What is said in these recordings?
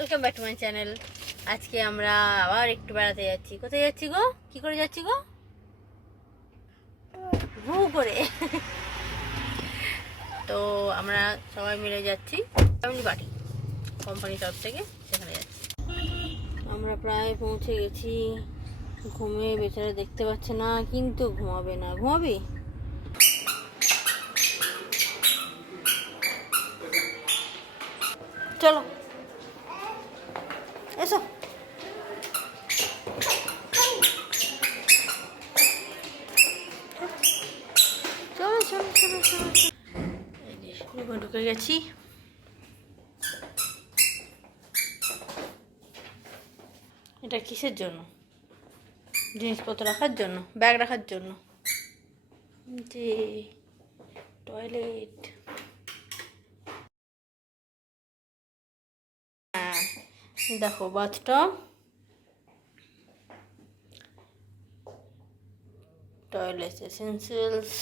Welcome back to my channel. আজকে আমরা আবার একটু বেড়াতে যাচ্ছি। কোথায় যাচ্ছি গো? কি করে যাচ্ছি গো? ভু করে। তো আমরা সবাই মিলে যাচ্ছি ফ্যামিলি পার্টি, কোম্পানি তরফ থেকে সেখানে যাচ্ছি। আমরা প্রায় পৌঁছে গেছি। ঘুমিয়ে বেচারা দেখতে পাচ্ছে না, কিন্তু ঘুমাবে না। ঘুমাবি? চলো এসো। চলো চলো চলো চলো। ঢুকে গেছি। এটা কিসের জন্য? জিনিসপত্র রাখার জন্য, ব্যাগ রাখার জন্য। যে টয়লেট, হ্যাঁ দেখো bathtub, toilet essentials,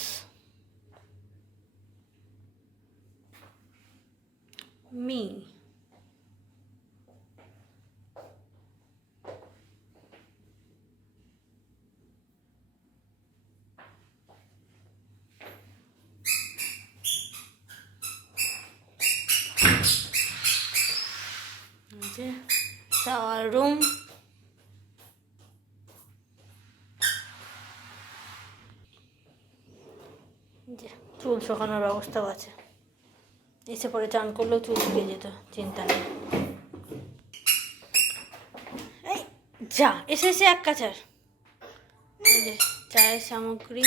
me, shower room, চুল শুকানোর ব্যবস্থাও আছে। এসে পরে চান করলেও চুল শুকিয়ে যেত, চিন্তা নেই। এই যা এসে এসে এক কাছার। এই যে চায়ের সামগ্রী,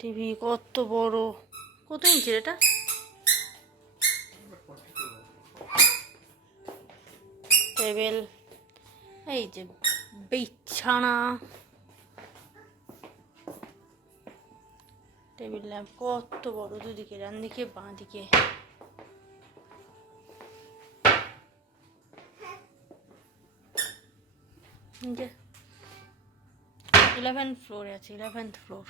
টিভি কত বড়, কত ইঞ্চির এটা? টেবিল, এই যে বিছানা, টেবিল ল্যাম্প কত বড়, দুদিকে, ডান দিকে বাঁ দিকে। যে 11th ফ্লোরে আছে, 11th ফ্লোর।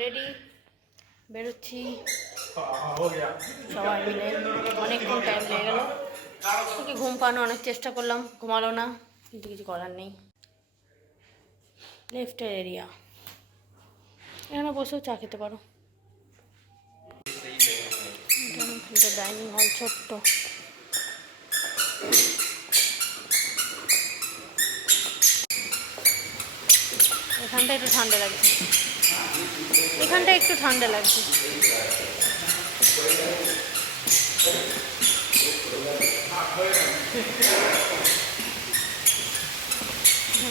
রেডি, বেরোচ্ছি সবাই মিলে। অনেকক্ষণ টাইম লেগে গেল, ওকে ঘুম পানো অনেক চেষ্টা করলাম, ঘুমালো না, কিন্তু কিছু করার নেই। লেফটের এরিয়া, এখানে বসেও চা খেতে পারো। এটা ডাইনিং হল, ছোট্ট। এখানটা একটু ঠান্ডা লাগছে, এখানটা একটু ঠান্ডা লাগছে।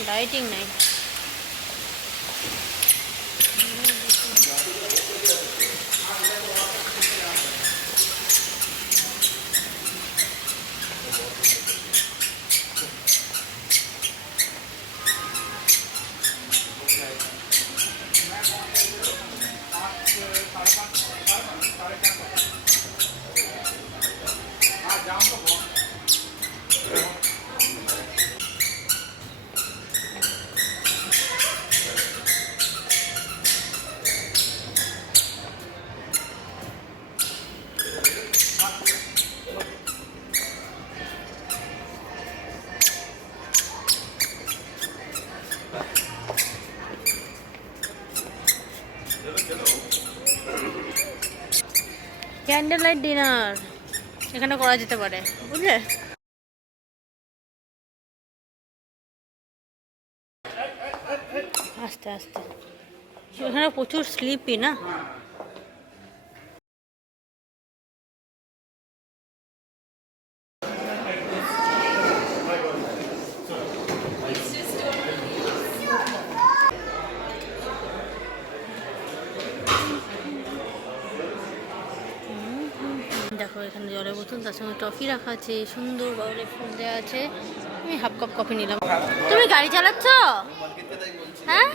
লাইটিং নাই। ক্যান্ডেল লাইট ডিনার এখানে করা যেতে পারে, বুঝলে? আস্তে আস্তে, এখানে প্রচুর স্লিপি না। দেখো এখানে জলের বোতল, তার সঙ্গে টফি রাখা আছে, সুন্দর বাউলে ফুল দেওয়া আছে। আমি হাফ কাপ কফি নিলাম। তুমি গাড়ি চালাচ্ছ? হ্যাঁ,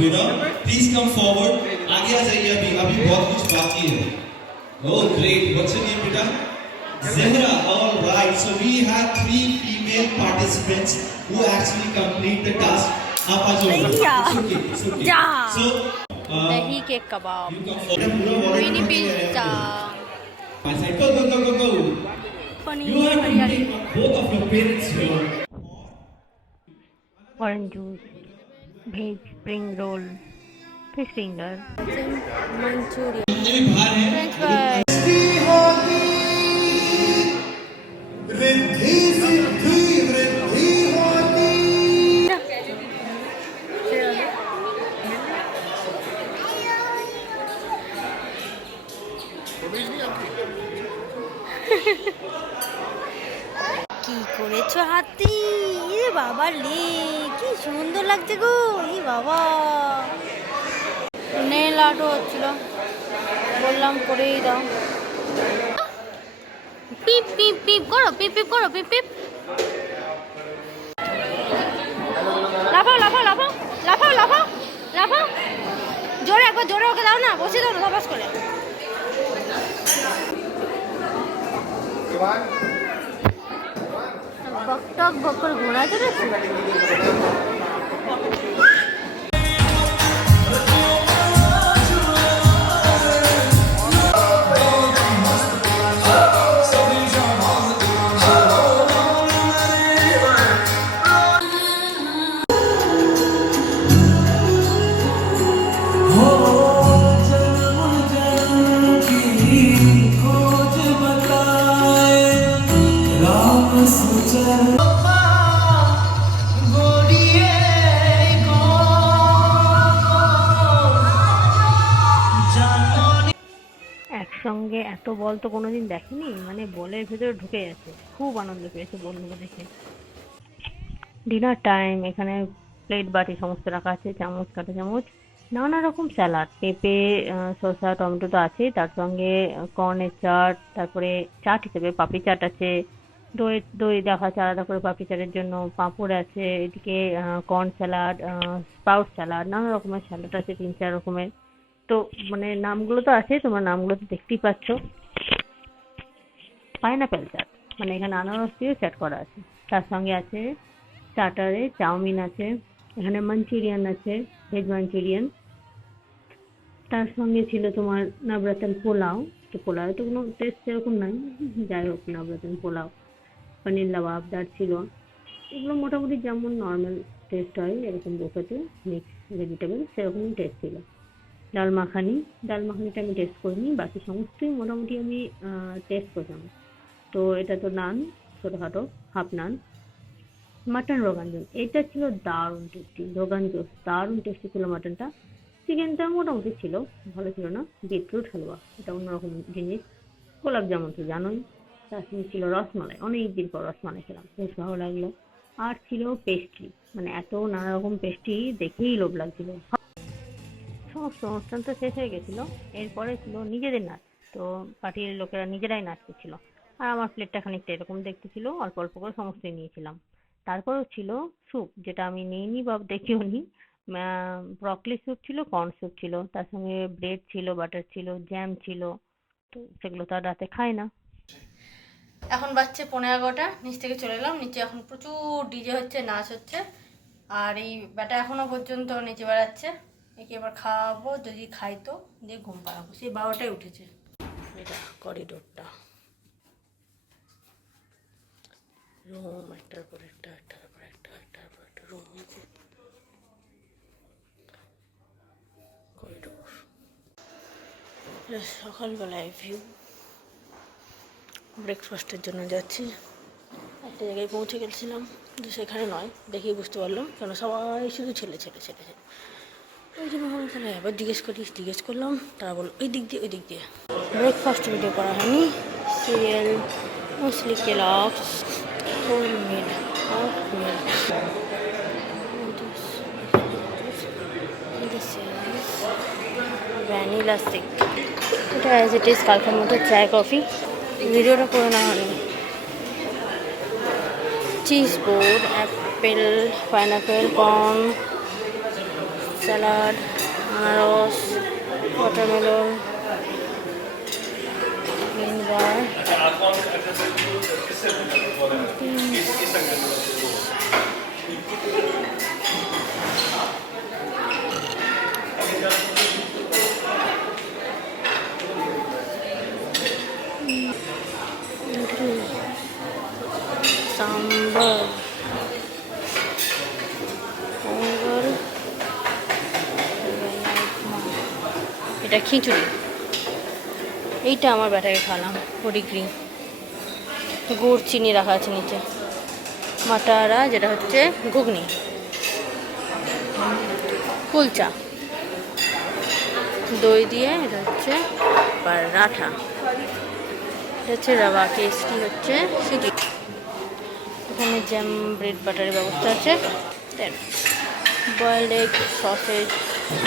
winner. Please come forward. आगे आ जाइए अभी बहुत कुछ बाकी है. Oh great. What's your name, beta? Zehra. All right. So we have 3 female participants who actually complete the task. आप आ जाओ. It's okay. It's okay. So दही के कबाब, you come forward. Mini pizza, I say go. You paneer have to hariyali, take both of your parents here. Orange juice, veg spring roll, fish finger, Manchurian, ये भी बाहर है. French fry. কি করেছো হাতি? এ বাবা লে, কি সুন্দর লাগছে গো। এ বাবা, নেল আর্টও হচ্ছিল, বললাম করেই দাও। পিপ পিপ পিপ করো, পিপ পিপ করো, পিপ পিপ। লাফাও লাফাও লাফাও লাফাও লাফাও লাফাও, জোরে একবার জোরে ওকে দাও না, বসে দাও না ধপাস করে। বক টক বক করে ঘোরা চলেছে। একসঙ্গে এত বল তো কোনোদিন দেখেনি, মানে বলের ভেতরে ঢুকে যাচ্ছে। খুব আনন্দ পেয়েছে বলগুলো দেখে। ডিনার টাইম, এখানে প্লেট বাটি সমস্ত রাখা আছে, চামচ কাঁটা চামচ, নানা রকম স্যালাড, পেঁপে শসা টমেটো তো আছে, তার সঙ্গে কর্নের চাট, তারপরে চাট হিসেবে পাপড়ি চাট আছে, দই দই দেখা আছে আলাদা করে পাপড়ি চাটের জন্য, পাঁপড় আছে, এদিকে কর্ন স্যালাড, স্প্রাউট স্যালাড, নানা রকমের স্যালাড আছে 3-4 রকমের। তো মানে নামগুলো তো আছে, তোমার নামগুলো তো দেখতেই পাচ্ছ। পাইনাপেল চাট, মানে এখানে আনারস দিয়ে চাট করা আছে। তার সঙ্গে আছে স্টার্টারে চাউমিন আছে, এখানে মাঞ্চুরিয়ান আছে, ভেজ মাঞ্চুরিয়ান। তার সঙ্গে ছিল তোমার নাবরাতন পোলাও। তো পোলাও তো কোনো টেস্ট সেরকম নাই, যাই হোক নাবরাতন পোলাও, পনির লাবাবদার ছিল। এগুলো মোটামুটি যেমন নর্মাল টেস্ট হয় এরকম বুফেতে মিক্স ভেজিটেবল সেরকমই টেস্ট ছিল। ডাল মাখানিটা আমি টেস্ট করিনি, বাকি সমস্তই মোটামুটি আমি টেস্ট করলাম। তো এটা তো নান, ছোটোখাটো হাফ নান। মাটন রোগান জোশ, এটা ছিল দারুণ টেস্টি। রোগান জোশ দারুণ টেস্টি ছিল মাটনটা। চিকেনটা মোটামুটি ছিল, ভালো ছিল না। বিটরুট হালুয়া, এটা অন্যরকম জিনিস। গোলাপ জামুন তো জানোই। তার সঙ্গে ছিল রসমালাই, অনেকদিন পর রসমালাই খেলাম, বেশ ভালো লাগলো। আর ছিল পেস্ট্রি, মানে এত নানা রকম পেস্ট্রি দেখেই লোভ লাগছিল। সমস্ত অনুষ্ঠান তো শেষ হয়ে গেছিলো। এরপরে ছিল নিজেদের নাচ। তো পার্টির লোকেরা নিজেরাই নাচ করছিল, আর আমার প্লেটটা খানিকটা এরকম দেখতে ছিল, অল্প অল্প করে সমস্তই নিয়েছিলাম। তারপরেও ছিল স্যুপ, যেটা আমি নিইনি বা দেখিও নি। ব্রকলি স্যুপ ছিল, কর্ন স্যুপ ছিল, তার সঙ্গে ব্রেড ছিল, বাটার ছিল, জ্যাম ছিল। তো সেগুলো তো আর রাতে খাই না। এখন বাজছে 11:15, নিচ থেকে চলে এলাম নিচে। এখন প্রচুর ডিজে হচ্ছে, নাচ হচ্ছে, আর এই ব্যাটা এখনো পর্যন্ত নিচে বেড়াচ্ছে। একে এবার খাওয়াবো, যদি খাই তো দিয়ে ঘুম পাড়াবো। সেই 12টায় উঠেছে। এটা করিডোরটা, রুম একটার পর একটা, একটার পর একটা, একটার পর একটা রুম আছে। করিডোর, সকালবেলায় ভিউ। ব্রেকফাস্টের জন্য যাচ্ছি। একটা জায়গায় পৌঁছে গেছিলাম, কিন্তু সেখানে নয়, দেখেই বুঝতে পারলাম, কেন সবাই শুধু ছেলে ছেলে ছেলে ছেলে। ওই জন্য ভাবলাম তাহলে এবার জিজ্ঞেস করলাম, তারা বললো ওই দিক দিয়ে। ব্রেকফাস্ট ভিডিও করা হয়নি। সিরিয়াল, মুসলি কেলগস, হোমমেড ভ্যানিলা শেক। এটা অ্যাজ ইট ইজ কালকের মতো চায় কফি। ভিডিওটা করে নেওয়া হয়নি। Cheese board, Apple, pineapple, corn, salad, আনারস, ওয়াটারমেলন, ভিনেগার, সাম্বার, পোঙ্গল, এটা খিচুড়ি। এইটা আমার ব্যাটাকে খাওয়ালাম পডিগ্রি, গুড় চিনি রাখা আছে নিচে। মাটারা যেটা হচ্ছে ঘুগনি, কুলচা দই দিয়ে, এটা হচ্ছে পরাঠা, এটা হচ্ছে রাবা কেসটি হচ্ছে সুজি। এখানে জ্যাম, ব্রেড বাটারের ব্যবস্থা আছে। Then boiled egg, sausage,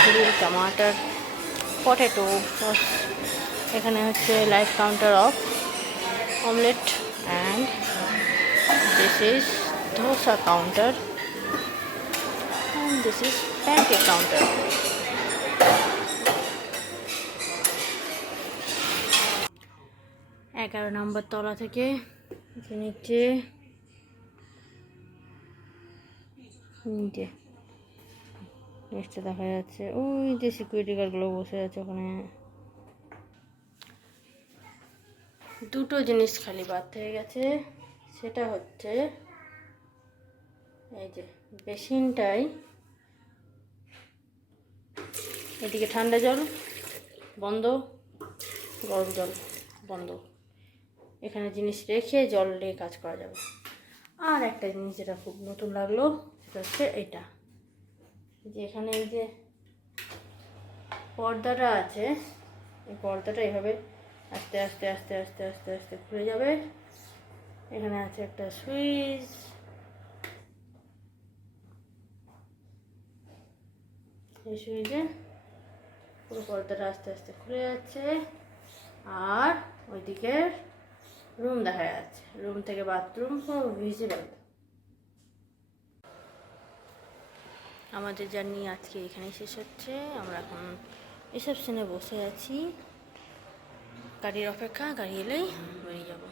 grill tomato, potato sauce. এখানে হচ্ছে live counter of omelette and this is dosa counter and this is pancake counter. 11 নম্বর তলা থেকে নিচে নিচে দেখা যাচ্ছে ওই যে সিকিউরিটি গার্ডগুলো বসে আছে ওখানে। দুটো জিনিস খালি বাদ হয়ে গেছে, সেটা হচ্ছে এই যে বেসিনটাই, এদিকে ঠান্ডা জল বন্ধ, গরম জল বন্ধ, এখানে জিনিস রেখে জল দিয়ে কাজ করা যাবে। আর একটা জিনিস যেটা খুব নতুন লাগলো সেটা হচ্ছে এটা, যে এখানে এই যে পর্দাটা আছে, এই পর্দাটা এইভাবে আস্তে আস্তে আস্তে আস্তে আস্তে আস্তে খুলে যাবে। এখানে আছে একটা সুইচ, এই সুইচে পুরো পর্দাটা আস্তে আস্তে খুলে যাচ্ছে। আর ওইদিকে রুম দেখা যাচ্ছে, রুম থেকে বাথরুম সব ভিজিবল। আমাদের জার্নি আজকে এখানেই শেষ হচ্ছে। আমরা এখন রিসেপশনে বসে আছি, গাড়ির অপেক্ষা, গাড়ি এলেই বেরিয়ে যাবো।